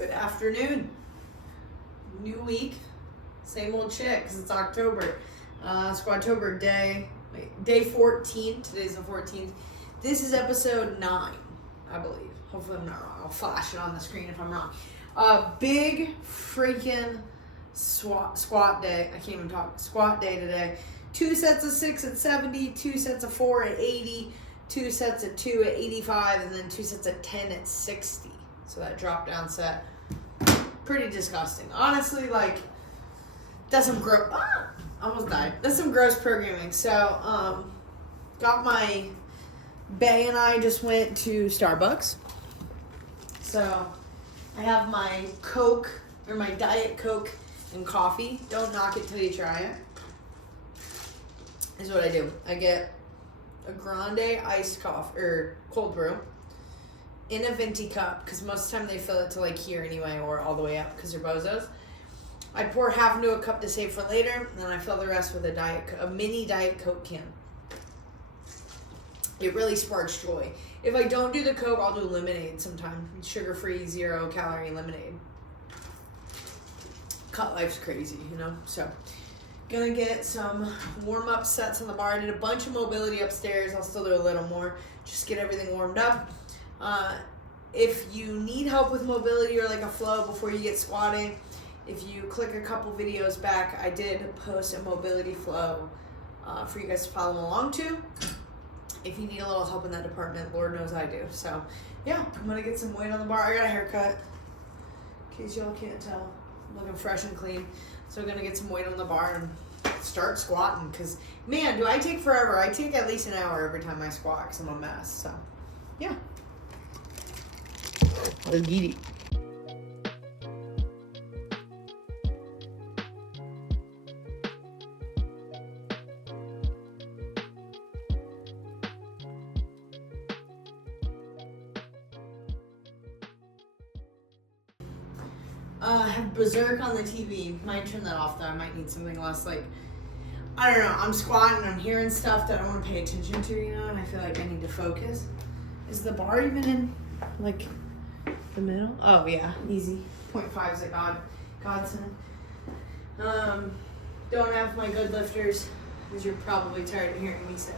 Good afternoon. New week, same old shit because it's October. Squatober day 14. Today's the 14th. This is episode 9, I believe. Hopefully I'm not wrong. I'll flash it on the screen if I'm wrong. Big freaking squat day. I can't even talk. Squat day today. 2 sets of 6 at 70, 2 sets of 4 at 80, 2 sets of 2 at 85, and then 2 sets of 10 at 60. So that drop down set, pretty disgusting. Honestly, like, that's some gross, almost died. That's some gross programming. So, got my, Bae and I just went to Starbucks. So, I have my Coke, or my Diet Coke and coffee. Don't knock it till you try it. Is what I do. I get a grande iced coffee, or cold brew, in a venti cup, because most of the time they fill it to like here anyway, or all the way up, because they're bozos. I pour half into a cup to save for later, and then I fill the rest with a mini Diet Coke can. It really sparks joy. If I don't do the Coke, I'll do lemonade sometime. Sugar-free, 0-calorie lemonade. Cut life's crazy, you know? So, gonna get some warm-up sets on the bar. I did a bunch of mobility upstairs. I'll still do a little more. Just get everything warmed up. If you need help with mobility or like a flow before you get squatting, if you click a couple videos back, I did post a mobility flow for you guys to follow along to. If you need a little help in that department, Lord knows I do. So, yeah, I'm going to get some weight on the bar. I got a haircut, in case y'all can't tell. I'm looking fresh and clean. So I'm going to get some weight on the bar and start squatting. Because, man, do I take forever. I take at least an hour every time I squat because I'm a mess. So, yeah. Let's get it. I have Berserk on the TV. Might turn that off though. I might need something less like, I don't know, I'm squatting, I'm hearing stuff that I want to pay attention to, you know, and I feel like I need to focus. Is the bar even in, like, the middle? Oh, yeah, easy. 0.5 is a godsend. Don't have my good lifters, as you're probably tired of hearing me say.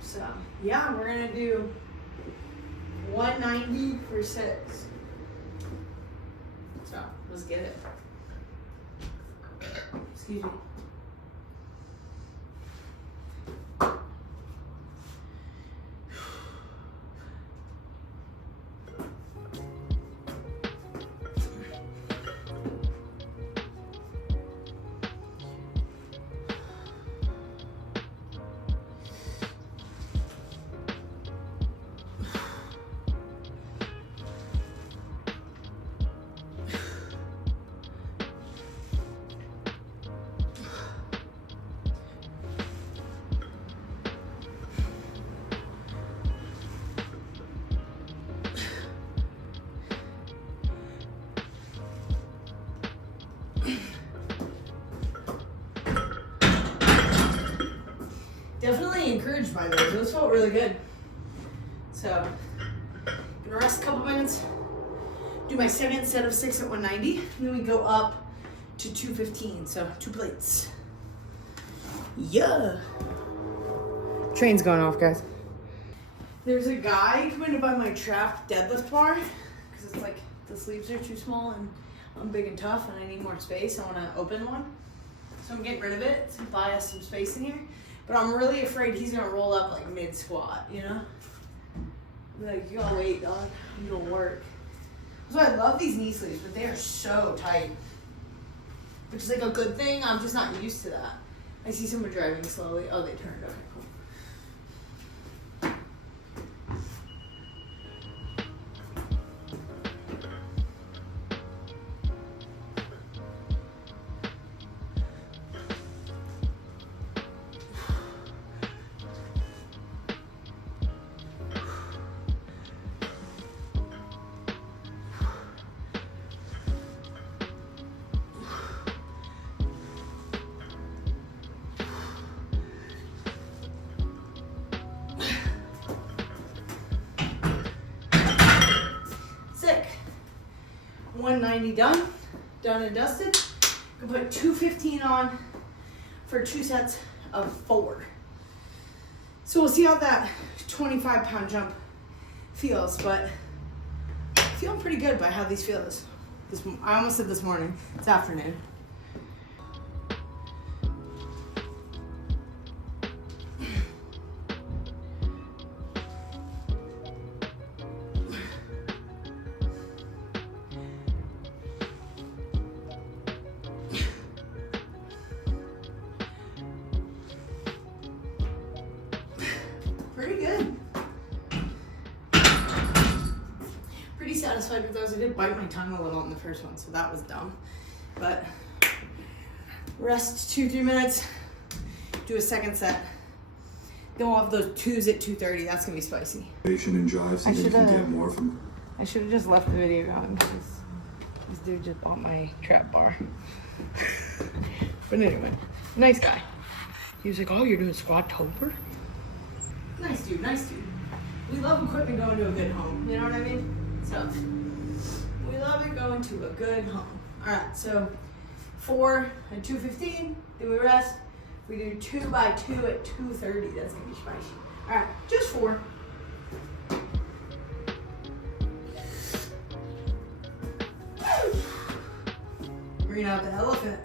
So, yeah, we're going to do 190 for 6. So, let's get it. Excuse me. Definitely encouraged by those. Those felt really good. So, gonna rest a couple minutes, do my second set of 6 at 190, and then we go up to 215. So, 2 plates. Yeah. Train's going off, guys. There's a guy coming to buy my trapped deadlift bar, because it's like the sleeves are too small and I'm big and tough and I need more space. I want to open one. So I'm getting rid of it to buy us some space in here. But I'm really afraid he's gonna roll up like mid squat, you know? Be like, you gotta wait, dog. You don't work. So I love these knee sleeves, but they are so tight. Which is like a good thing. I'm just not used to that. I see someone driving slowly. Oh, they turned. Okay, cool. 190 done and dusted. I'm gonna put 215 on for 2 sets of 4. So we'll see how that 25-pound jump feels, but feeling pretty good by how these feel. I almost said this morning. It's afternoon. Pretty good. Pretty satisfied with those. I did bite my tongue a little on the first one, so that was dumb. But rest 2-3 minutes, do a second set. Then we'll have those 2s at 2:30. That's gonna be spicy. And drive so you can get more from. I should have just left the video going because this dude just bought my trap bar. But anyway, nice guy. He was like, "Oh, you're doing Squatober?" Nice dude, nice dude. We love equipment going to a good home. You know what I mean? So we love it going to a good home. All right, so 4 at 2:15. Then we rest. We do 2 by 2 at 2:30. That's gonna be spicy. All right, just 4. Bring out the elephant.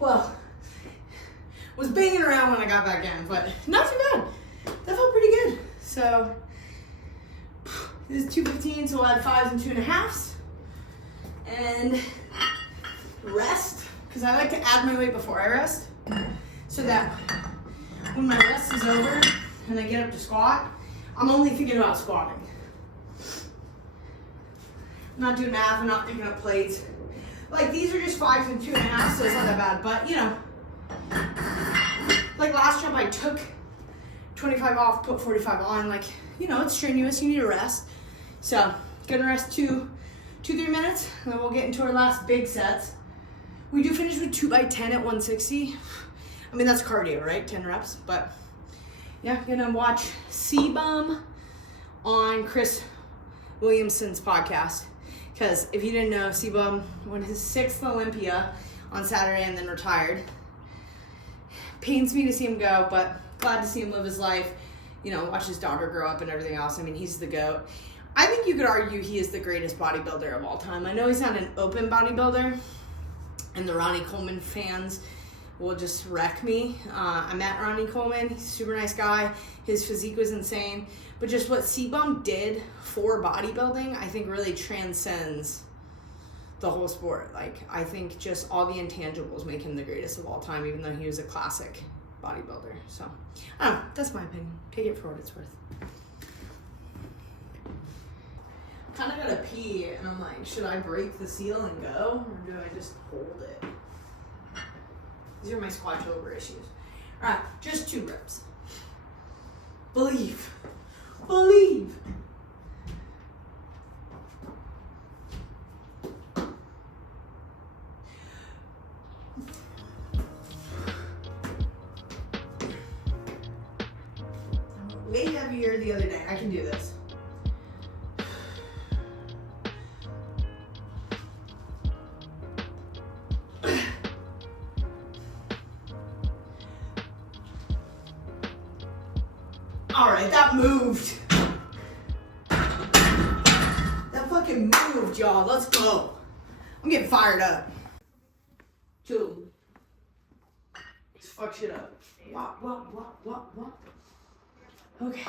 Well, was banging around when I got back in, but not too bad. That felt pretty good. So this is 2:15, so we'll add 5s and 2.5s, and rest, because I like to add my weight before I rest, so that when my rest is over and I get up to squat, I'm only thinking about squatting. I'm not doing math, I'm not picking up plates. Like, these are just 5s and 2.5s, so it's not that bad. But, you know, like last jump I took 25 off, put 45 on. Like, you know, it's strenuous, you need to rest. So, gonna rest 2-3 minutes, and then we'll get into our last big sets. We do finish with 2 by 10 at 160. I mean, that's cardio, right? 10 reps. But, yeah, gonna watch Cbum on Chris Williamson's podcast. Because if you didn't know, Cbum won his 6th Olympia on Saturday and then retired. Pains me to see him go, but glad to see him live his life. You know, watch his daughter grow up and everything else. I mean, he's the GOAT. I think you could argue he is the greatest bodybuilder of all time. I know he's not an open bodybuilder, and the Ronnie Coleman fans will just wreck me. I met Ronnie Coleman. He's a super nice guy. His physique was insane. But just what Cbum did for bodybuilding, I think really transcends the whole sport. Like, I think just all the intangibles make him the greatest of all time, even though he was a classic bodybuilder. So, I don't know. That's my opinion. Take it for what it's worth. Kind of gotta pee, and I'm like, should I break the seal and go, or do I just hold it? These are my Squatober issues. All right, just 2 reps. Believe. Believe. Way heavier the other day. I can do this. All right, that moved. That fucking moved, y'all. Let's go. I'm getting fired up. 2. Let's fuck shit up. What? Okay.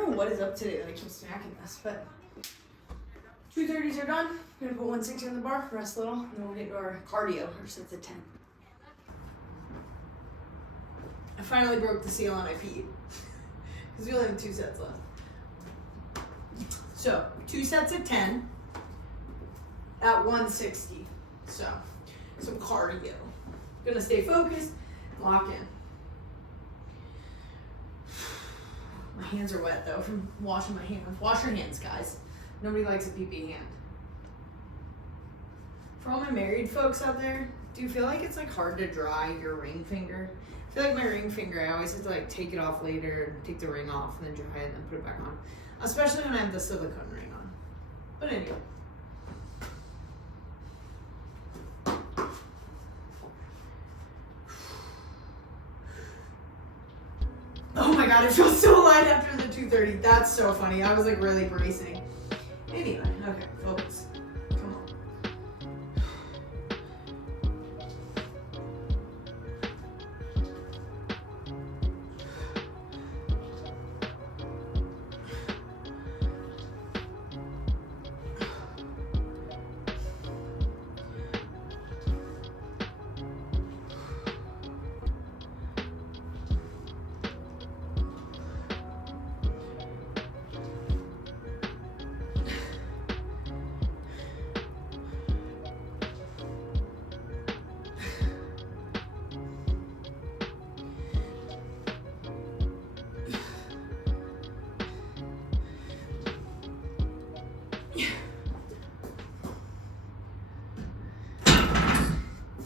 don't know what is up today that I keep smacking this, but 230s are done. I'm gonna put 160 on the bar, rest a little, and then we'll get to our cardio, our sets of 10. I finally broke the seal and I peed. Because we only have 2 sets left. So, 2 sets of 10 at 160. So, some cardio. Gonna stay focused, lock in. My hands are wet though from washing my hands. Wash your hands, guys. Nobody likes a pee-pee hand. For all my married folks out there, do you feel like it's like hard to dry your ring finger? I feel like my ring finger, I always have to like take it off later, take the ring off, and then dry it, and then put it back on. Especially when I have the silicone ring on. But anyway. Oh my god, I feel so light after the 230. That's so funny. I was like really bracing. Anyway, okay, focus. Come on.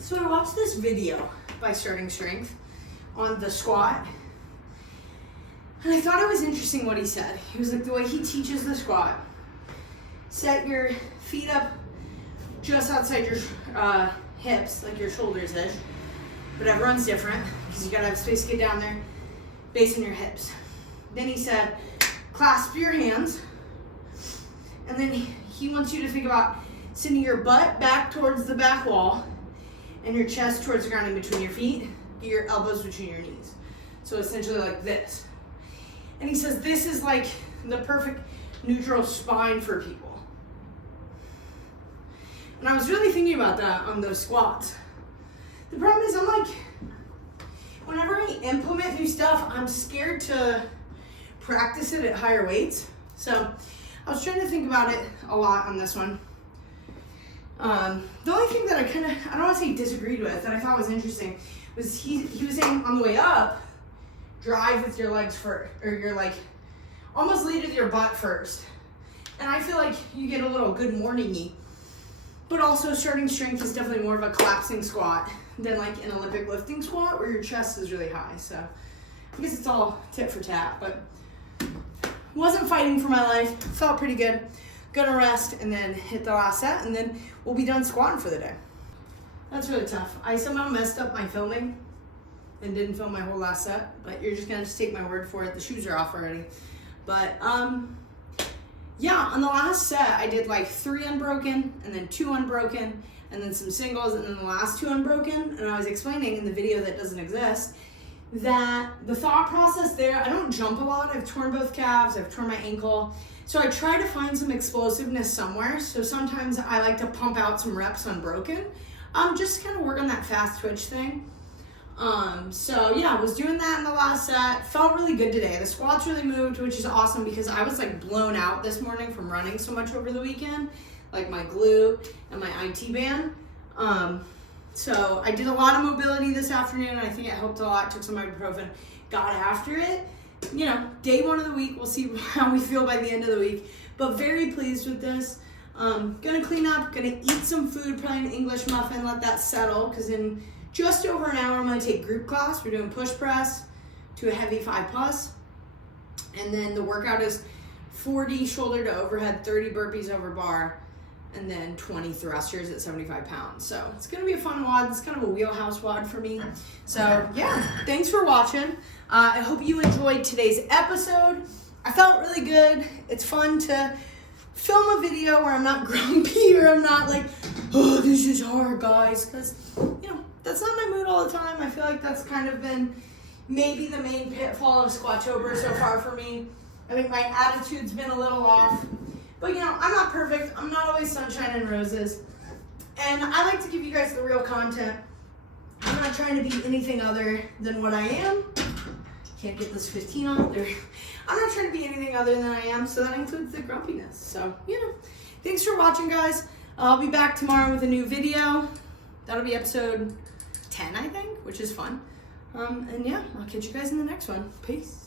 So I watched this video by Starting Strength on the squat, and I thought it was interesting what he said. He was like, the way he teaches the squat, set your feet up just outside your hips, like your shoulders-ish, but everyone's different because you gotta have space to get down there, base in your hips. Then he said, clasp your hands, and then he wants you to think about sending your butt back towards the back wall and your chest towards the ground in between your feet, get your elbows between your knees. So essentially like this. And he says this is like the perfect neutral spine for people. And I was really thinking about that on those squats. The problem is I'm like, whenever I implement new stuff, I'm scared to practice it at higher weights. So I was trying to think about it a lot on this one. The only thing that I don't want to say disagreed with, that I thought was interesting, was he was saying on the way up, drive with your legs first, or you're like, almost lead with your butt first. And I feel like you get a little good morning-y. But also Starting Strength is definitely more of a collapsing squat than like an Olympic lifting squat where your chest is really high. So I guess it's all tit for tat, but wasn't fighting for my life, felt pretty good. Gonna rest and then hit the last set, and then we'll be done squatting for the day. That's really tough. I somehow messed up my filming and didn't film my whole last set, but you're just gonna take my word for it. The shoes are off already. But yeah, on the last set I did like 3 unbroken and then 2 unbroken and then some singles and then the last 2 unbroken. And I was explaining in the video that doesn't exist that the thought process there, I don't jump a lot. I've torn both calves, I've torn my ankle. So I try to find some explosiveness somewhere. So sometimes I like to pump out some reps unbroken. Just kind of work on that fast twitch thing. So yeah, I was doing that in the last set. Felt really good today. The squats really moved, which is awesome because I was like blown out this morning from running so much over the weekend, like my glute and my IT band. So I did a lot of mobility this afternoon, and I think it helped a lot. Took some ibuprofen, got after it. You know, day 1 of the week, we'll see how we feel by the end of the week, but very pleased with this. Gonna clean up, gonna eat some food, probably an English muffin, let that settle, because in just over an hour I'm gonna take group class. We're doing push press to a heavy 5+, and then the workout is 40 shoulder to overhead, 30 burpees over bar, and then 20 thrusters at 75 pounds. So it's gonna be a fun WOD. It's kind of a wheelhouse WOD for me. So yeah, thanks for watching. I hope you enjoyed today's episode. I felt really good. It's fun to film a video where I'm not grumpy or I'm not like, oh, this is hard, guys. Because, you know, that's not my mood all the time. I feel like that's kind of been maybe the main pitfall of Squatober so far for me. I think my attitude's been a little off. But you know, I'm not perfect. I'm not always sunshine and roses. And I like to give you guys the real content. I'm not trying to be anything other than what I am. Can't get this 15 on there. I'm not trying to be anything other than I am, so that includes the grumpiness. So, you know, thanks for watching, guys. I'll be back tomorrow with a new video. That'll be episode 10, I think, which is fun. And yeah, I'll catch you guys in the next one. Peace.